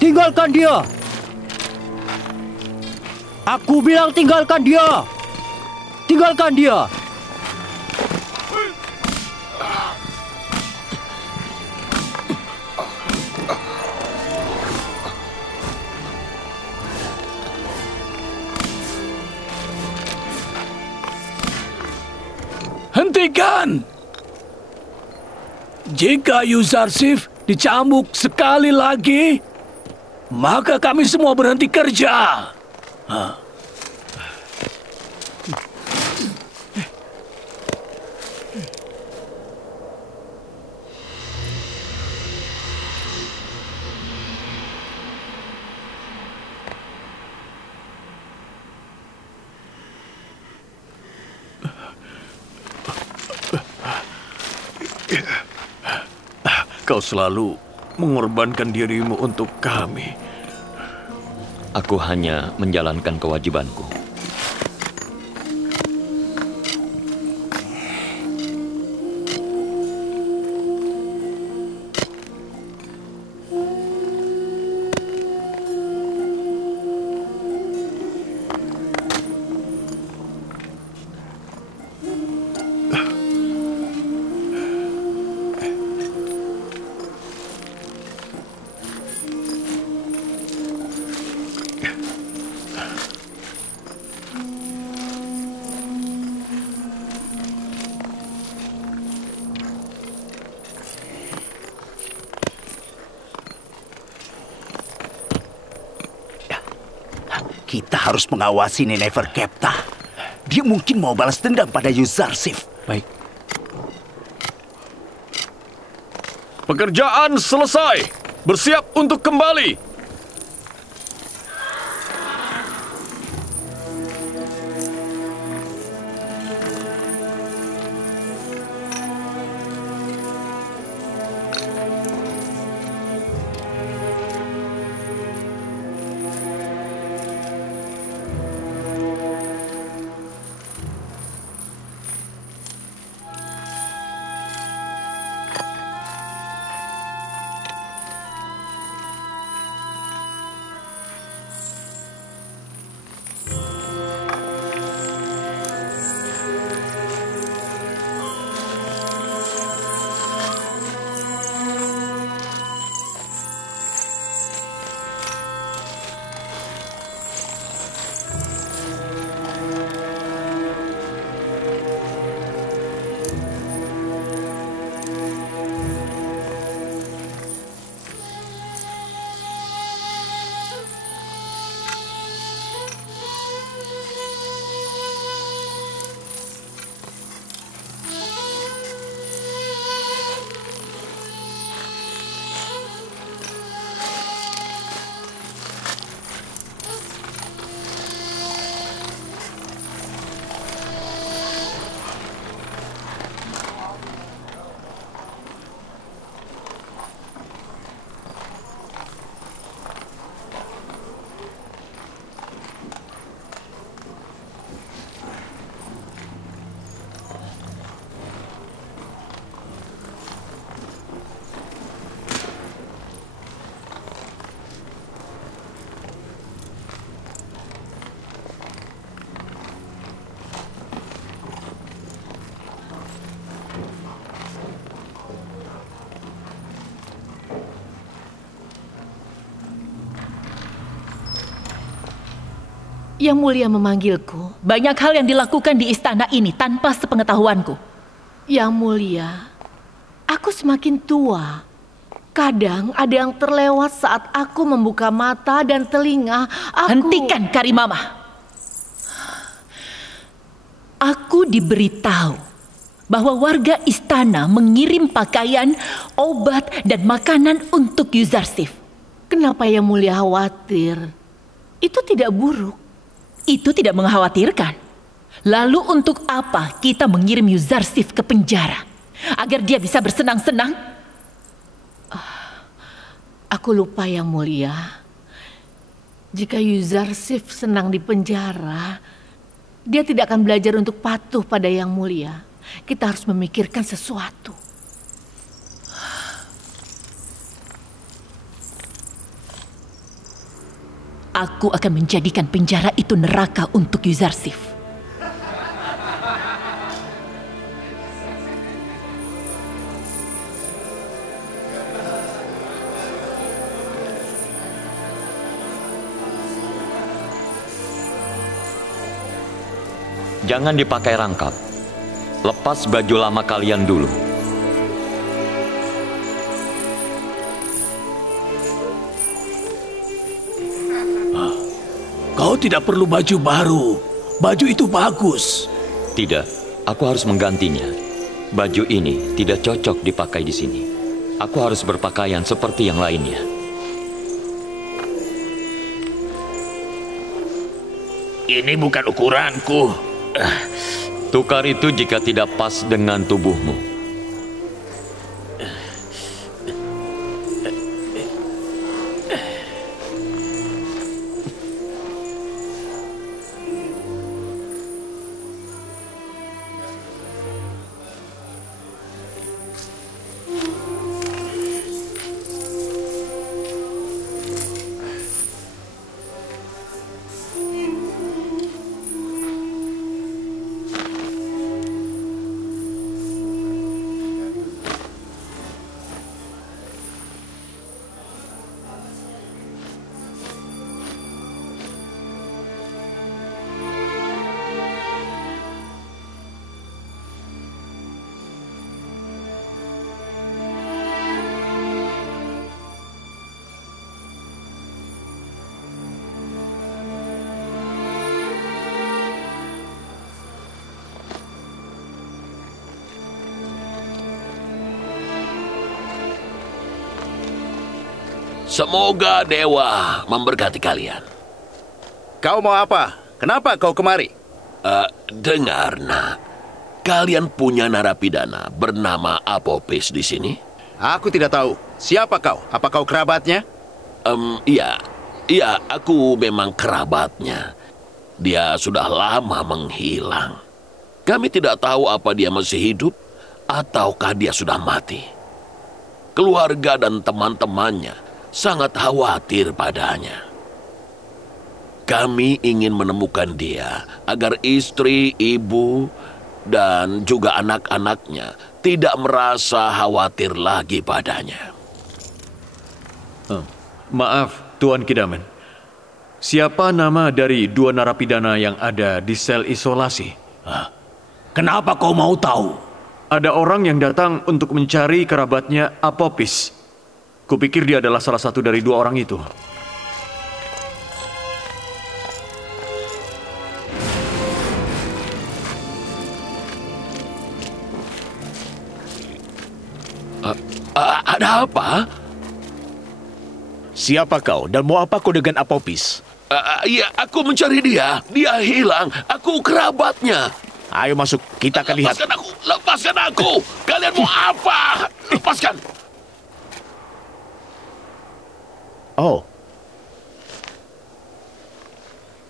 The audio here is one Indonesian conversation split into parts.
Tinggalkan dia! Aku bilang tinggalkan dia! Tinggalkan dia! Hentikan! Jika Yuzarsif dicambuk sekali lagi, maka kami semua berhenti kerja. Kau selalu mengorbankan dirimu untuk kami. Aku hanya menjalankan kewajibanku. Kita harus mengawasi Neferkeptah. Dia mungkin mau balas dendam pada Yuzarsif. Baik. Pekerjaan selesai. Bersiap untuk kembali. Yang Mulia memanggilku. Banyak hal yang dilakukan di istana ini tanpa sepengetahuanku. Yang Mulia, aku semakin tua. Kadang ada yang terlewat saat aku membuka mata dan telinga. Hentikan, Karimamah. Aku diberitahu bahwa warga istana mengirim pakaian, obat, dan makanan untuk Yuzarsif. Kenapa Yang Mulia khawatir? Itu tidak buruk. Itu tidak mengkhawatirkan. Lalu untuk apa kita mengirim Yuzarsif ke penjara? Agar dia bisa bersenang-senang? Aku lupa Yang Mulia. Jika Yuzarsif senang di penjara, dia tidak akan belajar untuk patuh pada Yang Mulia. Kita harus memikirkan sesuatu. Aku akan menjadikan penjara itu neraka untuk Yuzarsif. Jangan dipakai rangkap. Lepas baju lama kalian dulu. Kau tidak perlu baju baru. Baju itu bagus. Tidak, aku harus menggantinya. Baju ini tidak cocok dipakai di sini. Aku harus berpakaian seperti yang lainnya. Ini bukan ukuranku. Tukar itu jika tidak pas dengan tubuhmu. Semoga dewa memberkati kalian. Kau mau apa? Kenapa kau kemari? Dengar, nak. Kalian punya narapidana bernama Apopis di sini? Aku tidak tahu. Siapa kau? Apa kau kerabatnya? Iya, aku memang kerabatnya. Dia sudah lama menghilang. Kami tidak tahu apa dia masih hidup ataukah dia sudah mati. Keluarga dan teman-temannya sangat khawatir padanya. Kami ingin menemukan dia agar istri, ibu, dan juga anak-anaknya tidak merasa khawatir lagi padanya. Maaf, Tuan Kidamen. Siapa nama dari dua narapidana yang ada di sel isolasi? Kenapa kau mau tahu? Ada orang yang datang untuk mencari kerabatnya Apopis. Kupikir dia adalah salah satu dari dua orang itu. Ada apa? Siapa kau dan mau apa kau dengan Apopis? Iya, aku mencari dia. Dia hilang. Aku kerabatnya. Ayo masuk, kita akan lihat. Lepaskan aku! Lepaskan aku! Kalian mau apa? Lepaskan! Oh.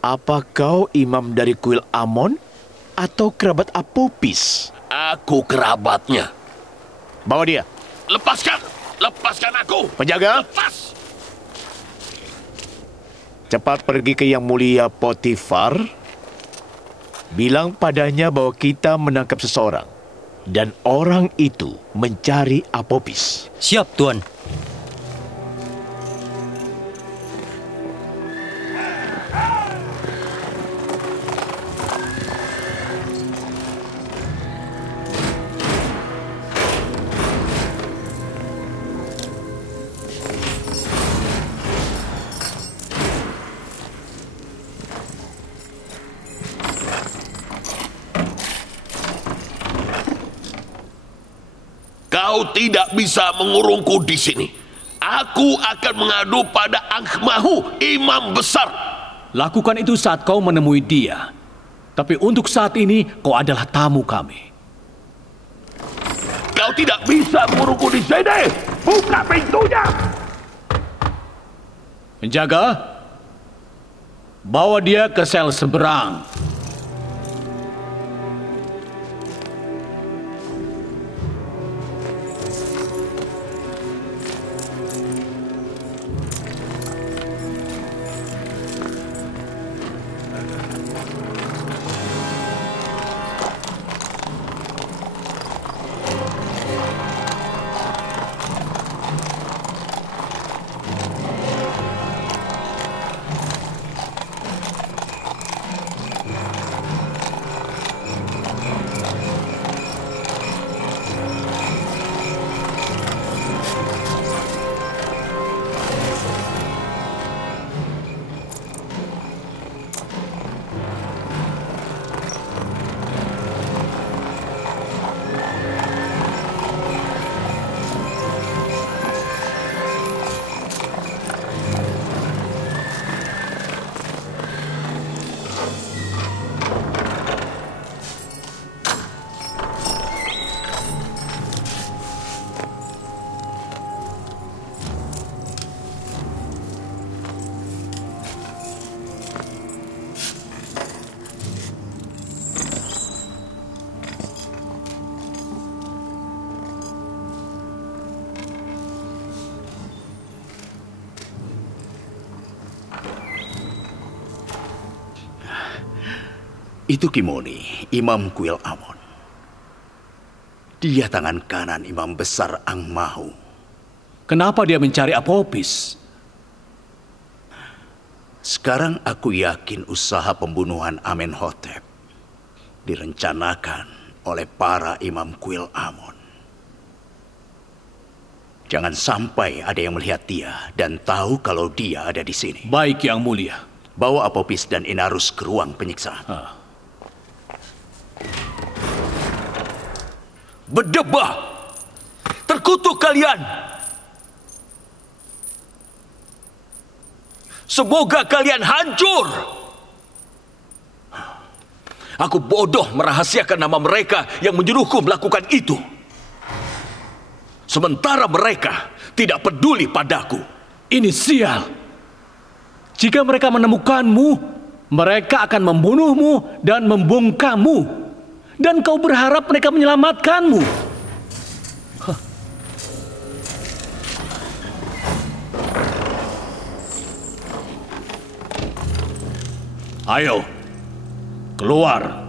Apa kau imam dari kuil Amon atau kerabat Apopis? Aku kerabatnya. Bawa dia. Lepaskan! Lepaskan aku! Penjaga, Lepas! cepat pergi ke Yang Mulia Potifar. Bilang padanya bahwa kita menangkap seseorang. Dan orang itu mencari Apopis. Siap, Tuan. Kau tidak bisa mengurungku di sini. Aku akan mengadu pada Angmahu, imam besar. Lakukan itu saat kau menemui dia. Tapi untuk saat ini, kau adalah tamu kami. Kau tidak bisa mengurungku di sini. Buka pintunya. Penjaga, bawa dia ke sel seberang. Itu Kimoni, Imam Kuil Amon. Dia tangan kanan Imam Besar Angmahu. Kenapa dia mencari Apopis? Sekarang aku yakin usaha pembunuhan Amenhotep direncanakan oleh para Imam Kuil Amon. Jangan sampai ada yang melihat dia dan tahu kalau dia ada di sini. Baik, Yang Mulia. Bawa Apopis dan Inarus ke ruang penyiksaan. Berdebah! Terkutuk kalian! Semoga kalian hancur! Aku bodoh merahasiakan nama mereka yang menyuruhku melakukan itu. Sementara mereka tidak peduli padaku. Ini sial. Jika mereka menemukanmu, mereka akan membunuhmu dan membungkammu. Dan kau berharap mereka menyelamatkanmu. Ayo, keluar.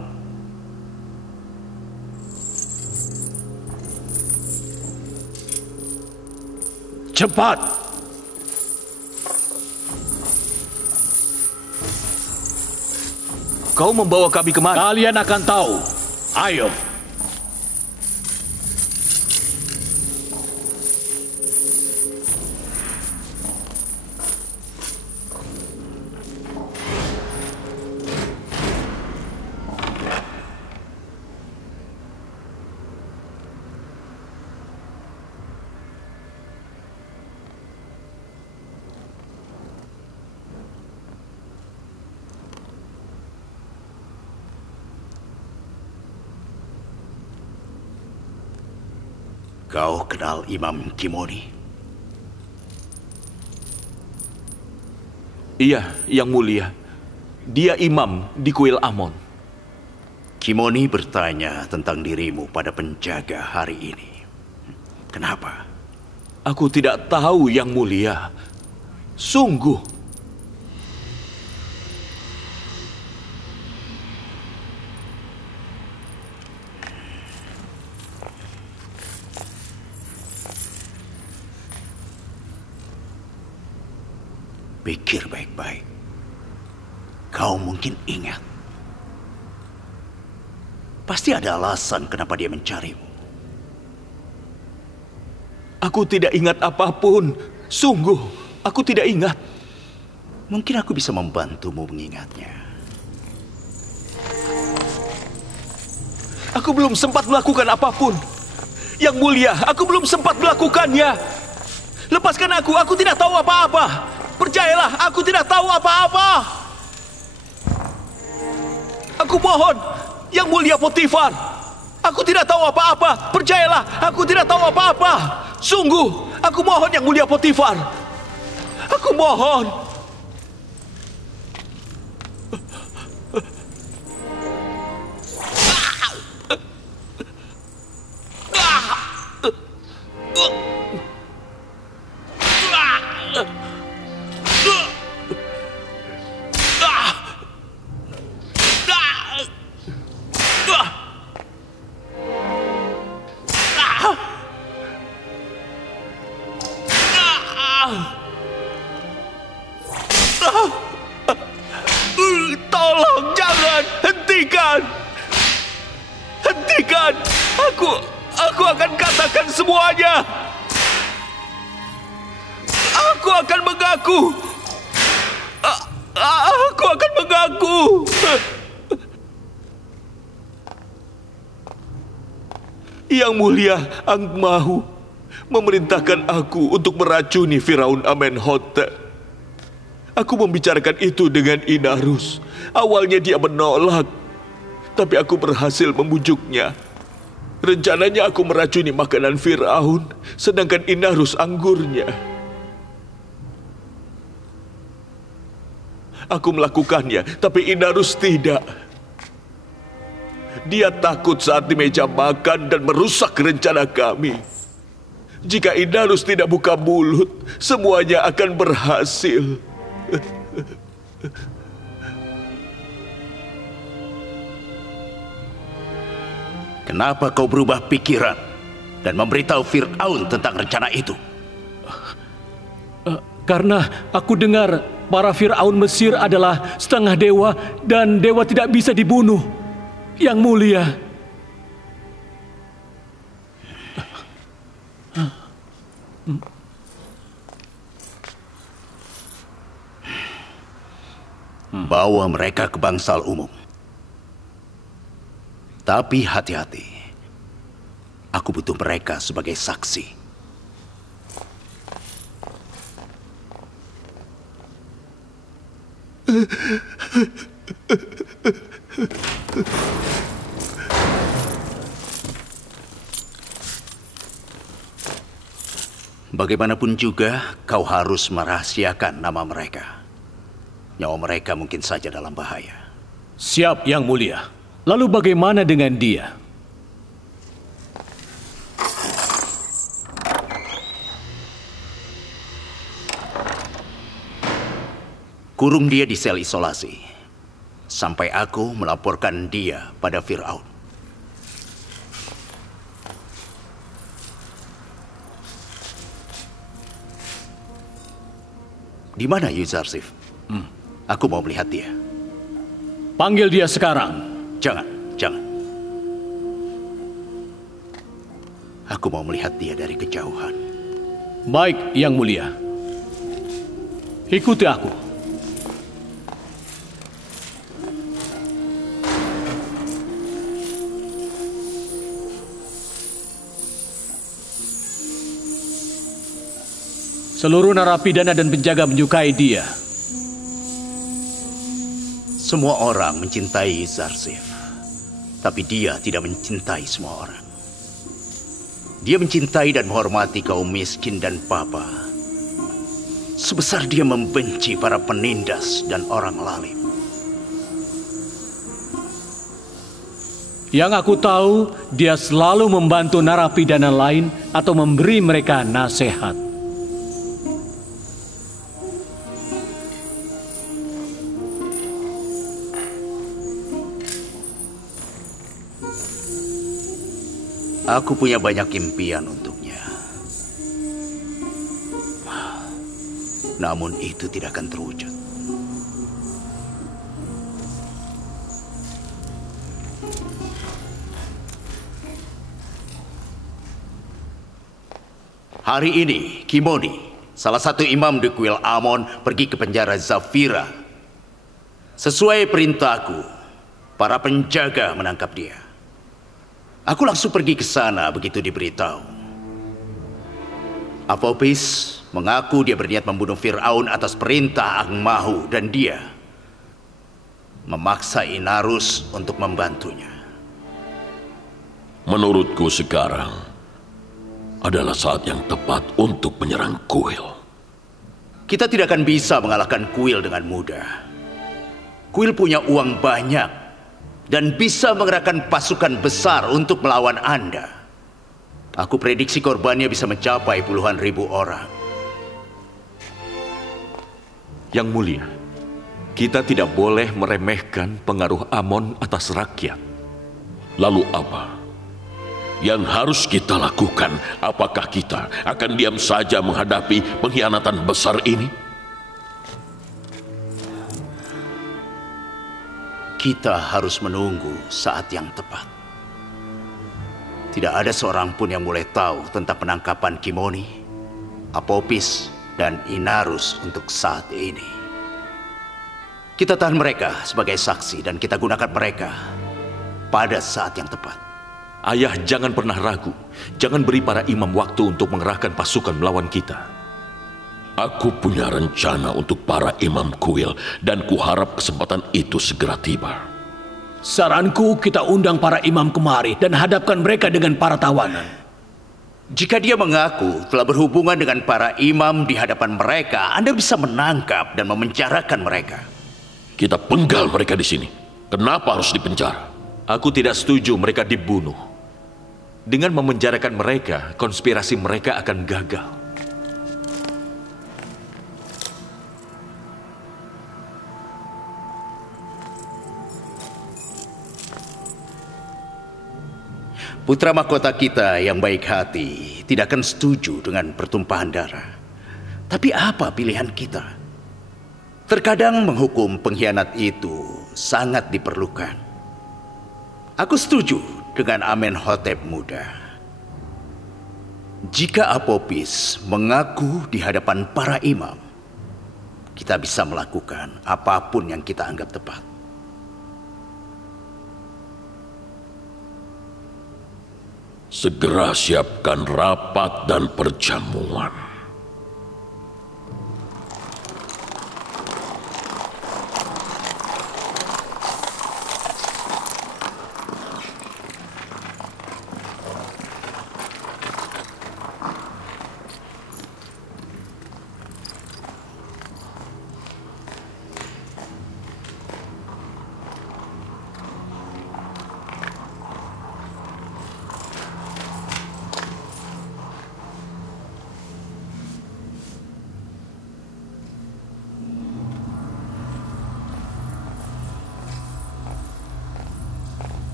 Cepat. Kau membawa kami kemana? Kalian akan tahu. Ayo. Kau kenal Imam Kimoni? Iya, Yang Mulia. Dia imam di Kuil Amon. Kimoni bertanya tentang dirimu pada penjaga hari ini. Kenapa? Aku tidak tahu, Yang Mulia. Sungguh. Pikir baik-baik. Kau mungkin ingat. Pasti ada alasan kenapa dia mencarimu. Aku tidak ingat apapun. Sungguh, aku tidak ingat. Mungkin aku bisa membantumu mengingatnya. Aku belum sempat melakukan apapun. Yang Mulia, aku belum sempat melakukannya. Lepaskan aku tidak tahu apa-apa. Percayalah, aku tidak tahu apa-apa. Aku mohon, Yang Mulia Potifar. Aku tidak tahu apa-apa. Percayalah, aku tidak tahu apa-apa. Sungguh, aku mohon Yang Mulia Potifar. Aku mohon. Tolong, jangan, hentikan. Hentikan. Aku akan katakan semuanya. Aku akan mengaku. Aku akan mengaku. Yang Mulia Angmahu memerintahkan aku untuk meracuni Firaun Amenhotep. Aku membicarakan itu dengan Inarus. Awalnya dia menolak, tapi aku berhasil membujuknya. Rencananya aku meracuni makanan Firaun, sedangkan Inarus anggurnya. Aku melakukannya, tapi Inarus tidak. Dia takut saat di meja makan dan merusak rencana kami. Jika Inarus tidak buka mulut, semuanya akan berhasil. Kenapa kau berubah pikiran dan memberitahu Fir'aun tentang rencana itu? Karena aku dengar para Fir'aun Mesir adalah setengah dewa dan dewa tidak bisa dibunuh. Yang Mulia. Bawa mereka ke bangsal umum. Tapi hati-hati. Aku butuh mereka sebagai saksi. Bagaimanapun juga, kau harus merahasiakan nama mereka. Nyawa mereka mungkin saja dalam bahaya. Siap, Yang Mulia. Lalu bagaimana dengan dia? Kurung dia di sel isolasi. Sampai aku melaporkan dia pada Fir'aun. Di mana Yuzarsif? Aku mau melihat dia. Panggil dia sekarang. Jangan. Aku mau melihat dia dari kejauhan. Baik, Yang Mulia. Ikuti aku. Seluruh narapidana dan penjaga menyukai dia. Semua orang mencintai Yuzarsif. Tapi dia tidak mencintai semua orang. Dia mencintai dan menghormati kaum miskin dan papa. Sebesar dia membenci para penindas dan orang lalim. Yang aku tahu, dia selalu membantu narapidana lain atau memberi mereka nasihat. Aku punya banyak impian untuknya. Namun itu tidak akan terwujud. Hari ini, Kimoni, salah satu imam di kuil Amon, pergi ke penjara Zafira. Sesuai perintahku, para penjaga menangkap dia. Aku langsung pergi ke sana begitu diberitahu. Apophis mengaku dia berniat membunuh Fir'aun atas perintah Angmahu dan dia memaksa Inarus untuk membantunya. Menurutku sekarang adalah saat yang tepat untuk menyerang Kuil. Kita tidak akan bisa mengalahkan Kuil dengan mudah. Kuil punya uang banyak dan bisa mengerahkan pasukan besar untuk melawan Anda. Aku prediksi korbannya bisa mencapai puluhan ribu orang. Yang mulia, kita tidak boleh meremehkan pengaruh Amon atas rakyat. Lalu apa yang harus kita lakukan? Apakah kita akan diam saja menghadapi pengkhianatan besar ini? Kita harus menunggu saat yang tepat. Tidak ada seorang pun yang mulai tahu tentang penangkapan Kimoni, Apopis, dan Inarus untuk saat ini. Kita tahan mereka sebagai saksi dan kita gunakan mereka pada saat yang tepat. Ayah jangan pernah ragu. Jangan beri para imam waktu untuk mengerahkan pasukan melawan kita. Aku punya rencana untuk para imam Kuil dan kuharap kesempatan itu segera tiba. Saranku kita undang para imam kemari dan hadapkan mereka dengan para tawanan. Jika dia mengaku telah berhubungan dengan para imam di hadapan mereka, Anda bisa menangkap dan memenjarakan mereka. Kita penggal mereka di sini. Kenapa harus dipenjara? Aku tidak setuju mereka dibunuh. Dengan memenjarakan mereka, konspirasi mereka akan gagal. Putra mahkota kita yang baik hati tidak akan setuju dengan pertumpahan darah. Tapi apa pilihan kita? Terkadang menghukum pengkhianat itu sangat diperlukan. Aku setuju dengan Amenhotep muda. Jika Apopis mengaku di hadapan para imam, kita bisa melakukan apapun yang kita anggap tepat. Segera siapkan rapat dan perjamuan.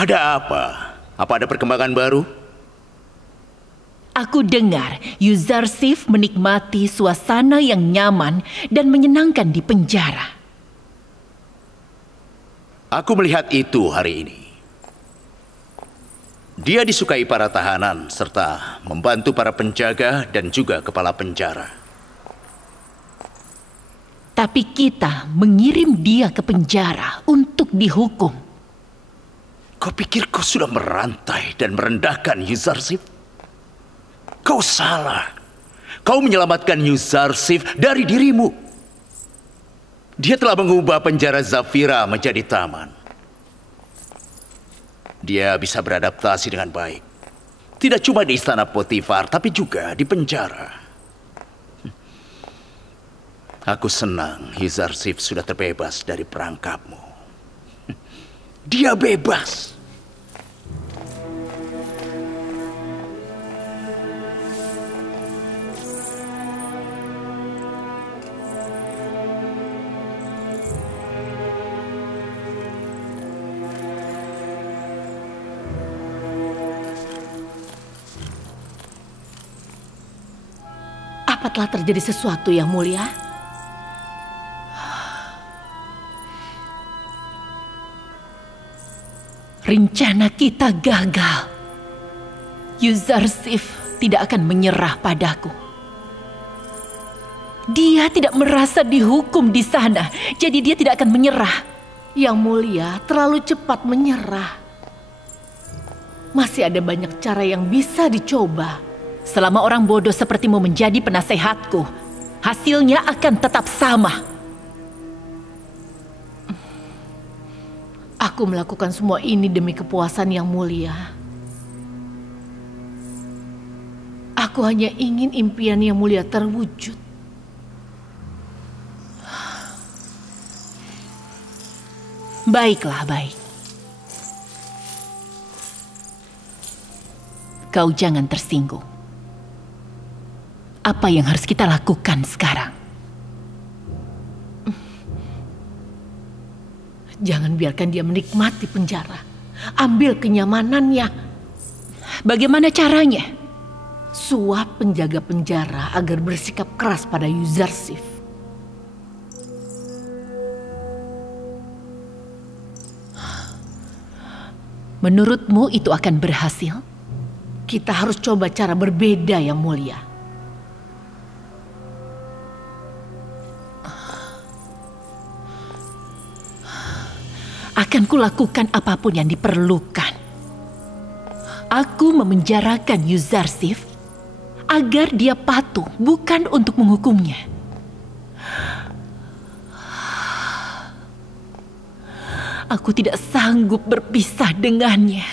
Ada apa? Apa ada perkembangan baru? Aku dengar Yuzarsif menikmati suasana yang nyaman dan menyenangkan di penjara. Aku melihat itu hari ini. Dia disukai para tahanan serta membantu para penjaga dan juga kepala penjara. Tapi kita mengirim dia ke penjara untuk dihukum. Kau pikir kau sudah merantai dan merendahkan Yuzarsif? Kau salah. Kau menyelamatkan Yuzarsif dari dirimu. Dia telah mengubah penjara Zafira menjadi taman. Dia bisa beradaptasi dengan baik. Tidak cuma di istana Potifar, tapi juga di penjara. Aku senang Yuzarsif sudah terbebas dari perangkapmu. Dia bebas. Apa telah terjadi sesuatu yang mulia? Rencana kita gagal. Yuzarsif tidak akan menyerah padaku. Dia tidak merasa dihukum di sana, jadi dia tidak akan menyerah. Yang mulia terlalu cepat menyerah. Masih ada banyak cara yang bisa dicoba. Selama orang bodoh sepertimu menjadi penasehatku, hasilnya akan tetap sama. Aku melakukan semua ini demi kepuasan Yang Mulia. Aku hanya ingin impian Yang Mulia terwujud. Baiklah, baik. Kau jangan tersinggung. Apa yang harus kita lakukan sekarang? Jangan biarkan dia menikmati penjara. Ambil kenyamanannya. Bagaimana caranya? Suap penjaga penjara agar bersikap keras pada Yuzarsif. Menurutmu itu akan berhasil? Kita harus coba cara berbeda, Yang Mulia. Akan kulakukan apapun yang diperlukan. Aku memenjarakan Yuzarsif agar dia patuh, bukan untuk menghukumnya. Aku tidak sanggup berpisah dengannya.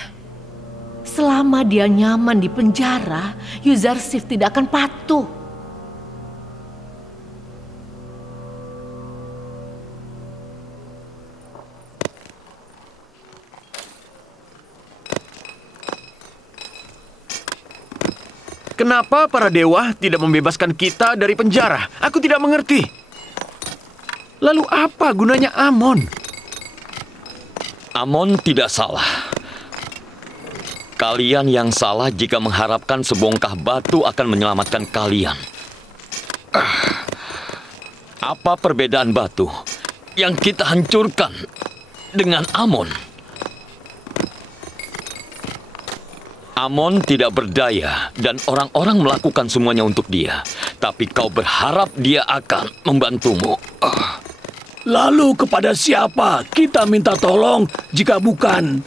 Selama dia nyaman di penjara, Yuzarsif tidak akan patuh. Kenapa para dewa tidak membebaskan kita dari penjara? Aku tidak mengerti. Lalu apa gunanya Amon? Amon tidak salah. Kalian yang salah jika mengharapkan sebongkah batu akan menyelamatkan kalian. Apa perbedaan batu yang kita hancurkan dengan Amon? Amon tidak berdaya dan orang-orang melakukan semuanya untuk dia. Tapi kau berharap dia akan membantumu. Lalu kepada siapa kita minta tolong jika bukan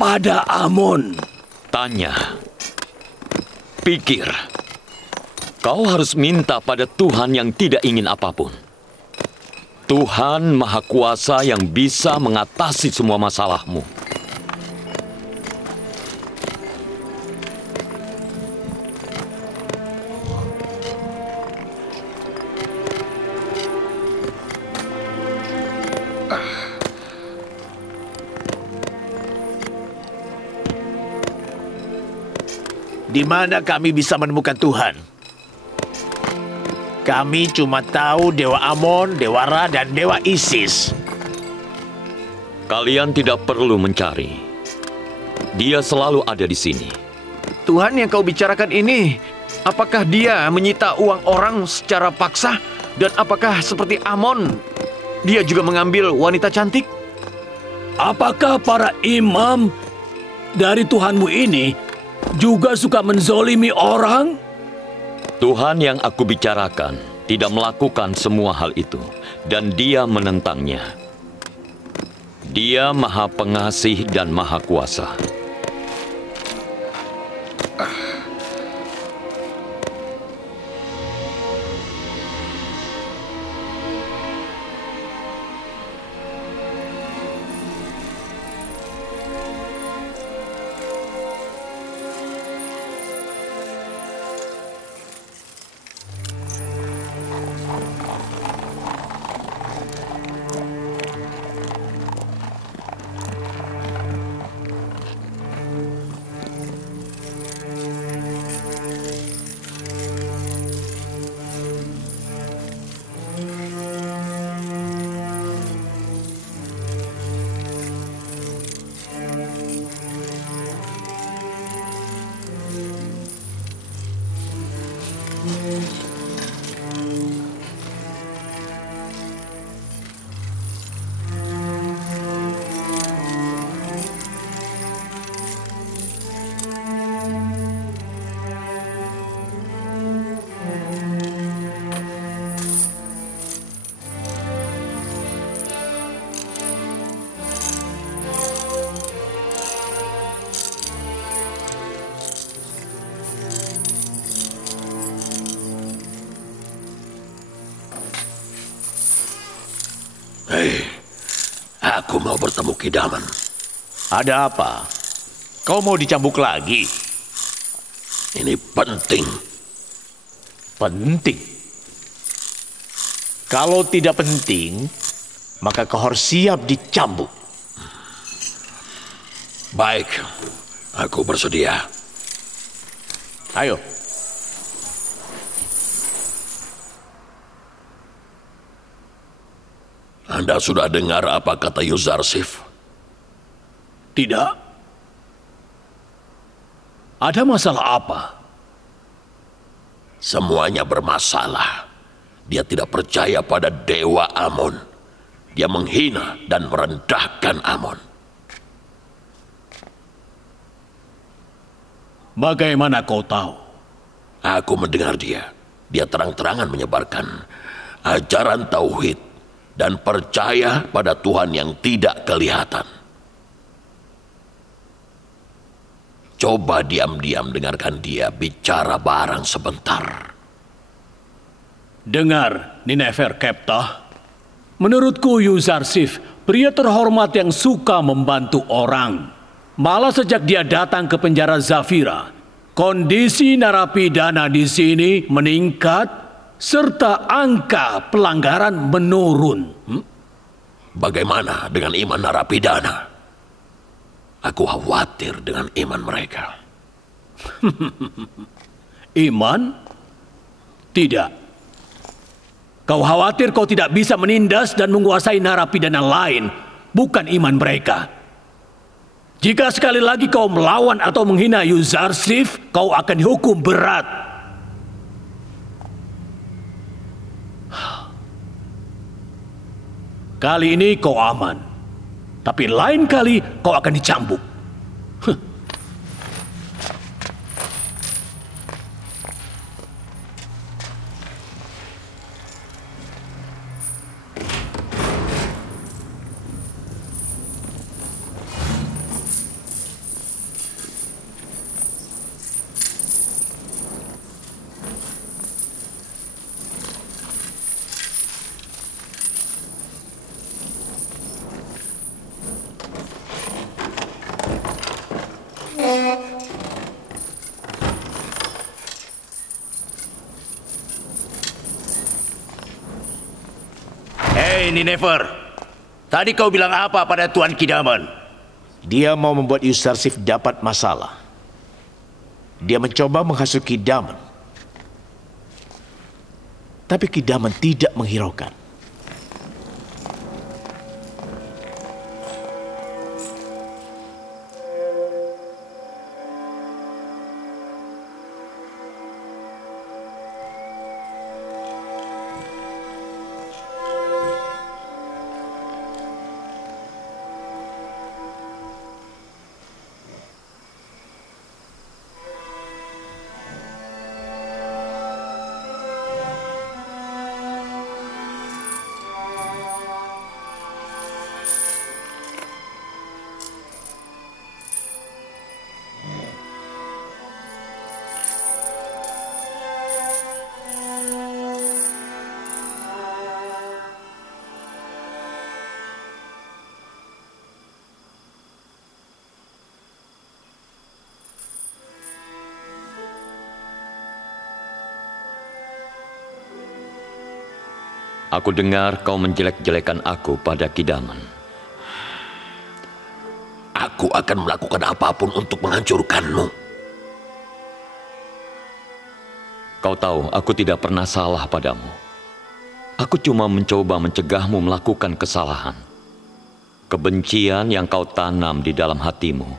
pada Amon? Tanya. Pikir. Kau harus minta pada Tuhan yang tidak ingin apapun. Tuhan Maha Kuasa yang bisa mengatasi semua masalahmu. Di mana kami bisa menemukan Tuhan? Kami cuma tahu Dewa Amon, Dewa Ra, dan Dewa Isis. Kalian tidak perlu mencari. Dia selalu ada di sini. Tuhan yang kau bicarakan ini, apakah dia menyita uang orang secara paksa? Dan apakah seperti Amon, dia juga mengambil wanita cantik? Apakah para imam dari Tuhanmu ini juga suka menzolimi orang? Tuhan yang aku bicarakan tidak melakukan semua hal itu, dan dia menentangnya. Dia Maha Pengasih dan Maha Kuasa. Hei, aku mau bertemu Kidaman. Ada apa? Kau mau dicambuk lagi? Ini penting. Penting? Kalau tidak penting, maka kau harus siap dicambuk. Baik, aku bersedia. Ayo. Anda sudah dengar apa kata Yuzarsif? Tidak. Ada masalah apa? Semuanya bermasalah. Dia tidak percaya pada Dewa Amon. Dia menghina dan merendahkan Amon. Bagaimana kau tahu? Aku mendengar dia. Dia terang-terangan menyebarkan ajaran tauhid dan percaya pada Tuhan yang tidak kelihatan. Coba diam-diam dengarkan dia bicara barang sebentar. Dengar, Ninefer Keptah. Menurutku Yuzarsif, pria terhormat yang suka membantu orang. Malah sejak dia datang ke penjara Zafira, kondisi narapidana di sini meningkat serta angka pelanggaran menurun. Bagaimana dengan iman narapidana? Aku khawatir dengan iman mereka. Iman? Tidak. Kau khawatir kau tidak bisa menindas dan menguasai narapidana lain, bukan iman mereka. Jika sekali lagi kau melawan atau menghina Yuzarsif, kau akan dihukum berat. Kali ini kau aman, tapi lain kali kau akan dicambuk. Hei Ninefer, tadi kau bilang apa pada Tuan Kidaman? Dia mau membuat Yuzarsif dapat masalah. Dia mencoba menghasut Kidaman. Tapi Kidaman tidak menghiraukan. Aku dengar kau menjelek-jelekan aku pada Kidaman. Aku akan melakukan apapun untuk menghancurkanmu. Kau tahu, aku tidak pernah salah padamu. Aku cuma mencoba mencegahmu melakukan kesalahan. Kebencian yang kau tanam di dalam hatimu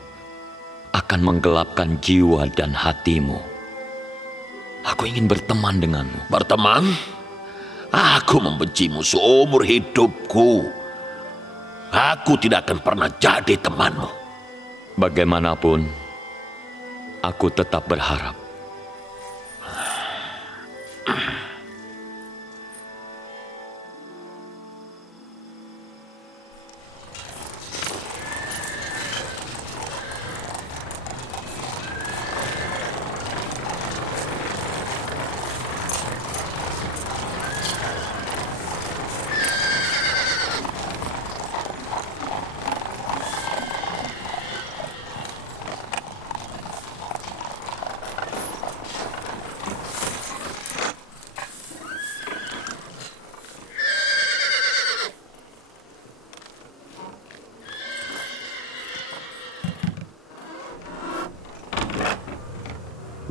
akan menggelapkan jiwa dan hatimu. Aku ingin berteman denganmu. Berteman? Aku membencimu seumur hidupku. Aku tidak akan pernah jadi temanmu. Bagaimanapun, aku tetap berharap.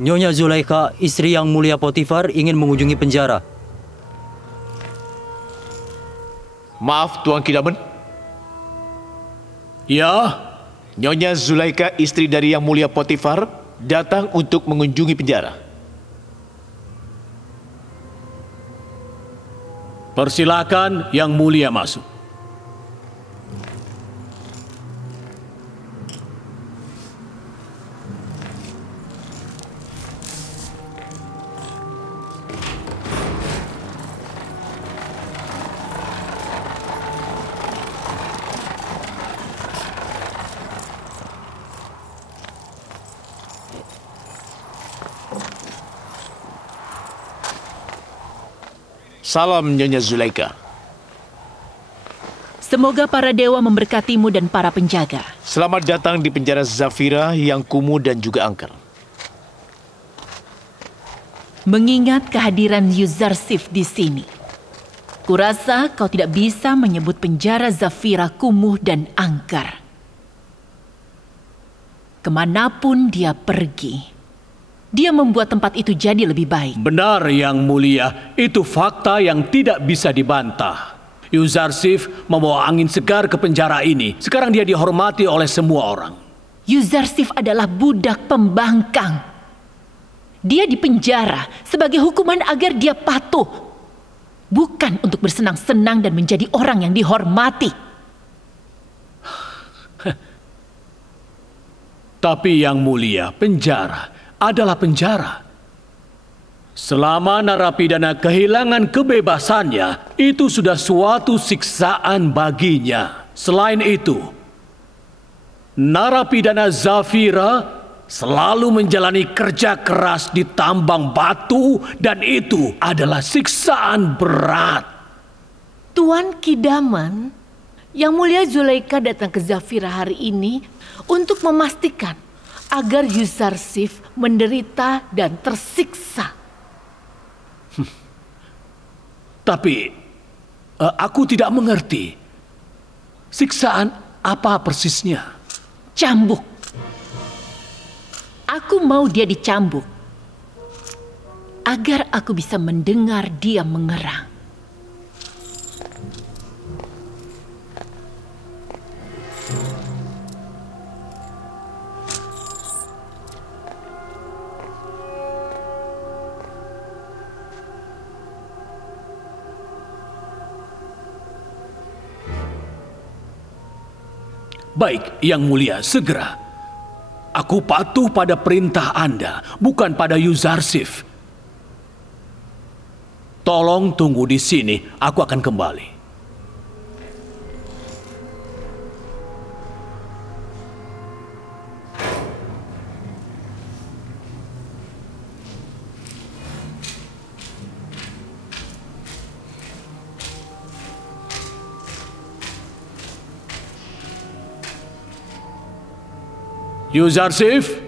Nyonya Zulaikha, istri Yang Mulia Potifar, ingin mengunjungi penjara. Maaf, Tuan Kidaman. Ya, Nyonya Zulaikha, istri dari Yang Mulia Potifar, datang untuk mengunjungi penjara. persilakan Yang Mulia masuk. Salam Nyonya Zulaikha. Semoga para dewa memberkatimu dan para penjaga. Selamat datang di penjara Zafira yang kumuh dan juga angker. Mengingat kehadiran Yuzarsif di sini, kurasa kau tidak bisa menyebut penjara Zafira kumuh dan angker. Kemanapun dia pergi, dia membuat tempat itu jadi lebih baik. Benar Yang Mulia, itu fakta yang tidak bisa dibantah. Yuzarsif membawa angin segar ke penjara ini. Sekarang dia dihormati oleh semua orang. Yuzarsif adalah budak pembangkang. Dia dipenjara sebagai hukuman agar dia patuh, bukan untuk bersenang-senang dan menjadi orang yang dihormati. Tapi Yang Mulia, penjara adalah penjara. Selama narapidana kehilangan kebebasannya, itu sudah suatu siksaan baginya. Selain itu, narapidana Zafira selalu menjalani kerja keras di tambang batu dan itu adalah siksaan berat. Tuan Kidaman, Yang Mulia Zulaikha datang ke Zafira hari ini untuk memastikan agar Yuzarsif menderita dan tersiksa. Tapi aku tidak mengerti. Siksaan apa persisnya? Cambuk. Aku mau dia dicambuk agar aku bisa mendengar dia mengerang. Baik, Yang Mulia, segera. Aku patuh pada perintah Anda, bukan pada Yuzarsif. Tolong tunggu di sini, aku akan kembali. Yuzarsif,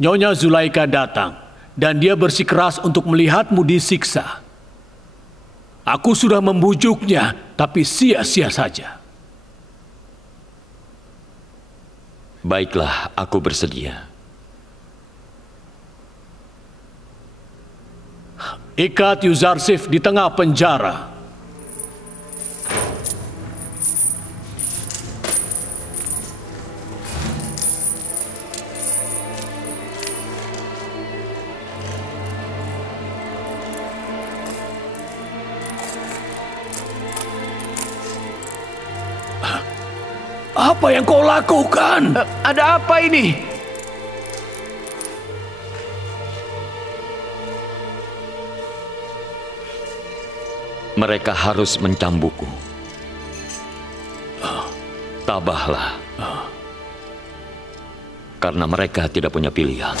Nyonya Zulaikha datang dan dia bersikeras untuk melihatmu disiksa. Aku sudah membujuknya, tapi sia-sia saja. Baiklah, aku bersedia. Ikat Yuzarsif di tengah penjara. Apa yang kau lakukan? Ada apa ini? Mereka harus mencambukku. Tabahlah. Karena mereka tidak punya pilihan.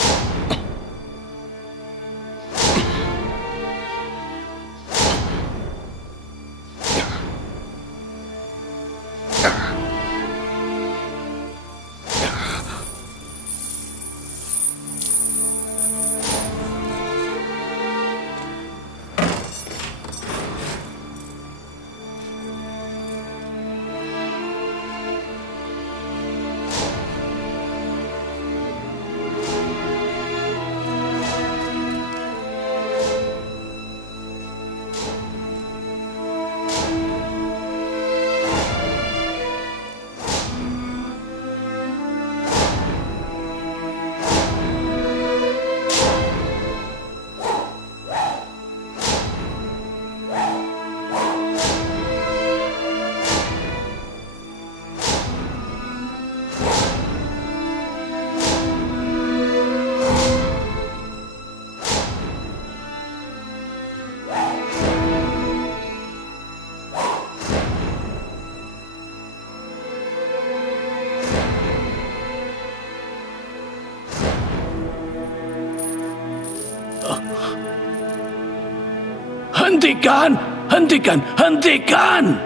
Hentikan! Hentikan! Hentikan!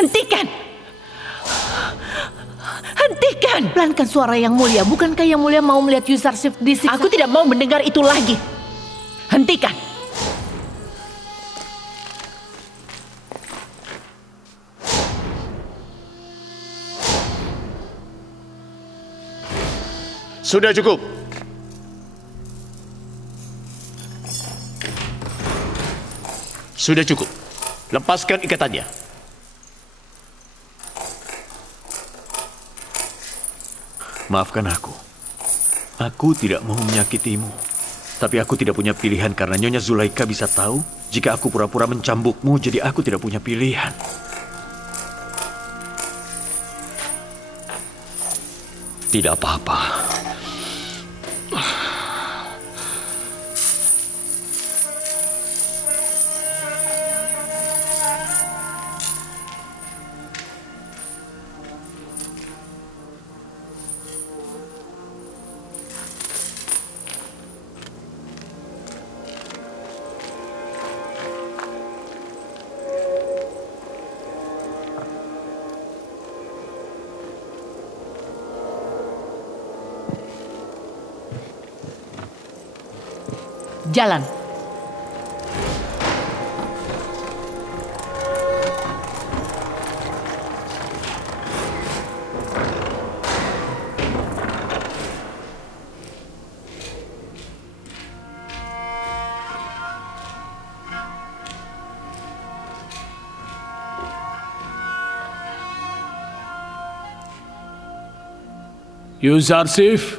Hentikan! Hentikan! Pelankan suara Yang Mulia. Bukankah Yang Mulia mau melihat Yuzarsif disiksa? Aku tidak mau mendengar itu lagi. Hentikan! Sudah cukup. Sudah cukup. Lepaskan ikatannya. Maafkan aku. Aku tidak mau menyakitimu. Tapi aku tidak punya pilihan karena Nyonya Zulaika bisa tahu jika aku pura-pura mencambukmu, jadi aku tidak punya pilihan. Tidak apa-apa. Jalan. Yuzarsif,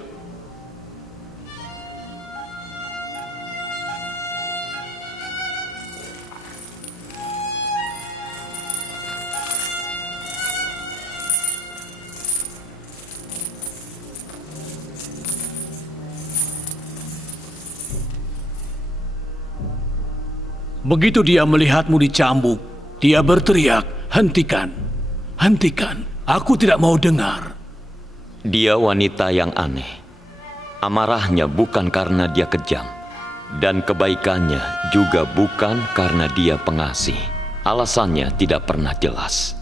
begitu dia melihatmu dicambuk, dia berteriak, "Hentikan! Hentikan! Aku tidak mau dengar." Dia wanita yang aneh. Amarahnya bukan karena dia kejam, dan kebaikannya juga bukan karena dia pengasih. Alasannya tidak pernah jelas.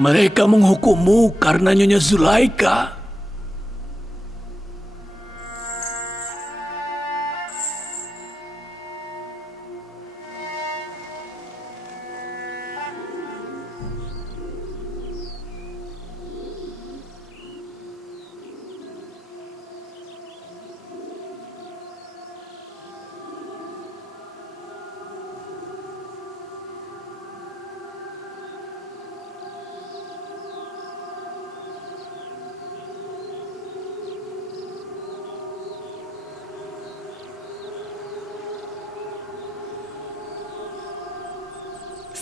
Mereka menghukummu karena Nyonya Zulaika.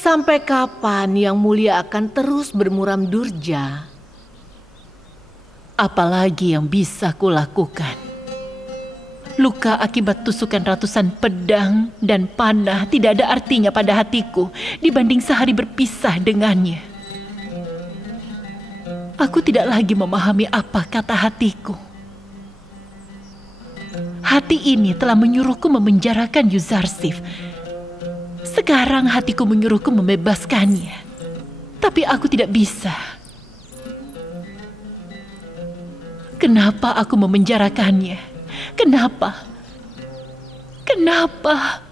Sampai kapan Yang Mulia akan terus bermuram durja? Apalagi yang bisa kulakukan? Luka akibat tusukan ratusan pedang dan panah tidak ada artinya pada hatiku dibanding sehari berpisah dengannya. Aku tidak lagi memahami apa kata hatiku. Hati ini telah menyuruhku memenjarakan Yuzarsif. Sekarang hatiku menyuruhku membebaskannya. Tapi aku tidak bisa. Kenapa aku memenjarakannya? Kenapa? Kenapa?